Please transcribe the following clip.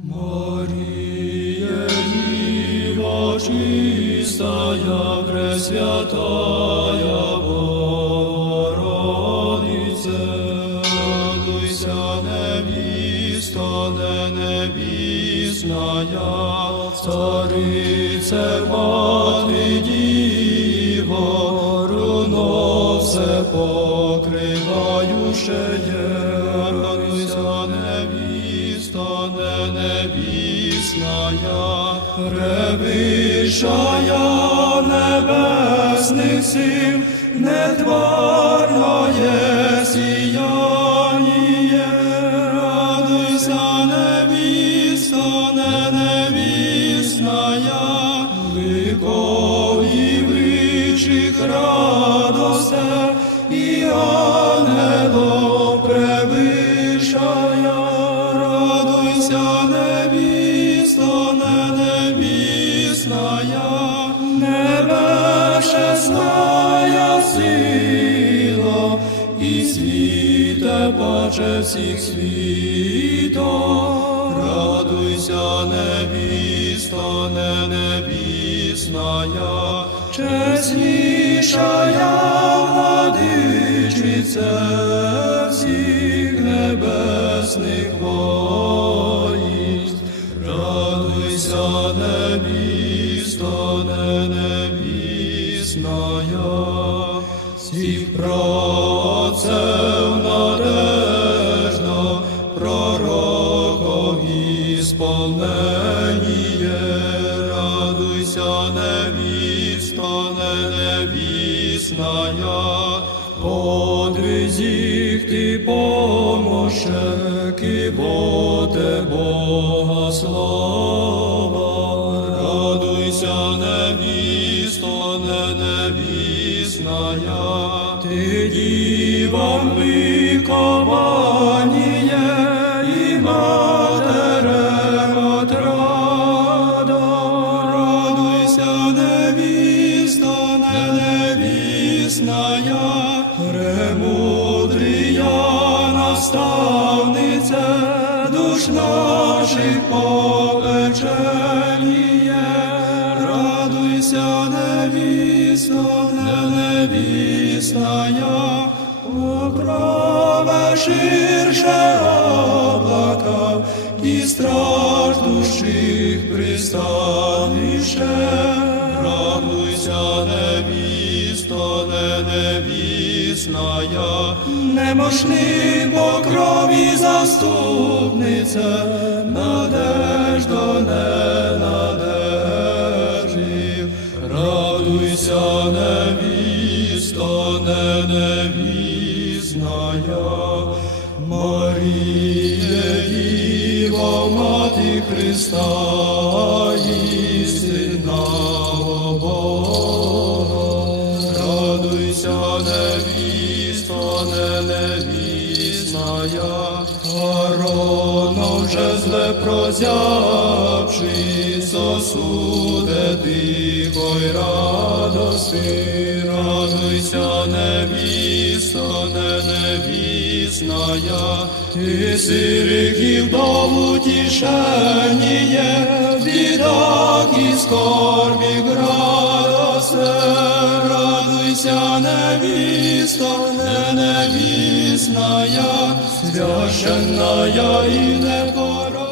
Мария, Дива чистая, Пресвятая Богородице, радуйся, невеста, не невістная, царице, мати Діво, руно все покриваючеє, радуйся, не невісная, превищая небесних сил, нетварное сияние, радуйся, невіста, не невісная, ликові вичих радосте, і ангелом сила, і світе паче всіх світа, радуйся, невіста, не невісна я, чесніша владичице всіх працев надежда, пророков ісполненіє, радуйся, невіста, не невісная, подвизіх ти помощек, і боте Бога слава, ти дівам викованіє, і матерем отрада, радуйся, невісто, не невісная, премудрія наставниця, душ наших попеченіє, невісная, покрове ширше облака, і страж душих пристанище, радуйся, невісто, не невісная, немощний покрові заступниця, надежда невісто, не невісная, Марія, Діва, Мати Христа, істина Бога, радуйся, невісто, не невісная, Корона вже зле прозявши, сосуде тихо й радости, радуйся, невісто, не невісная, ти сириків до утішеніє, невісто, не невісная, священная і непорочна,